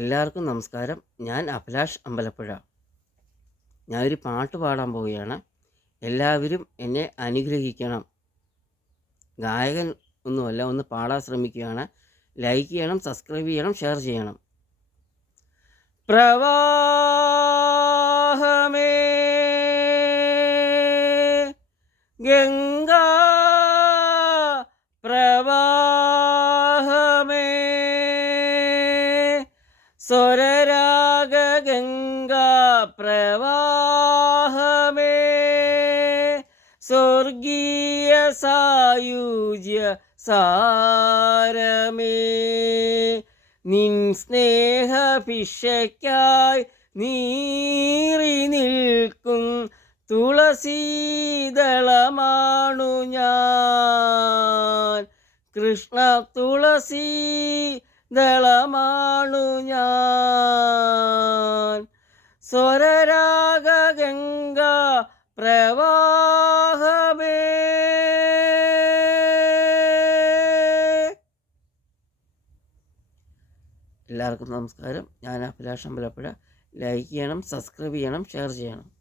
എല്ലാവർക്കും നമസ്കാരം. ഞാൻ അഭിലാഷ് അമ്പലപ്പുഴ. ഞാനൊരു പാട്ട് പാടാൻ പോവുകയാണ്. എല്ലാവരും എന്നെ അനുഗ്രഹിക്കണം. ഗായകൻ ഒന്നുമല്ല, ഒന്ന് പാടാൻ ശ്രമിക്കുകയാണ്. ലൈക്ക് ചെയ്യണം, സബ്സ്ക്രൈബ് ചെയ്യണം, ഷെയർ ചെയ്യണം. പ്രവാഹമേ ഗംഗാ പ്രവാഹമേ സ്വരരാഗ ഗംഗാ പ്രവാഹമേ സ്വർഗീയ സായുജ്യ സാരമേ നിൻ സ്നേഹഭിഷയ്ക്കായി നീറി നിൽക്കും തുളസീദളമാണു ഞാൻ. കൃഷ്ണ തുളസീദളമാണു ഞാൻ. സ്വരരാഗ ഗംഗാ പ്രവാഹമേ. എല്ലാവർക്കും നമസ്കാരം. ഞാൻ അഭിലാഷ് അമ്പലപ്പുഴ. ലൈക്ക് ചെയ്യണം, സബ്സ്ക്രൈബ് ചെയ്യണം, ഷെയർ ചെയ്യണം.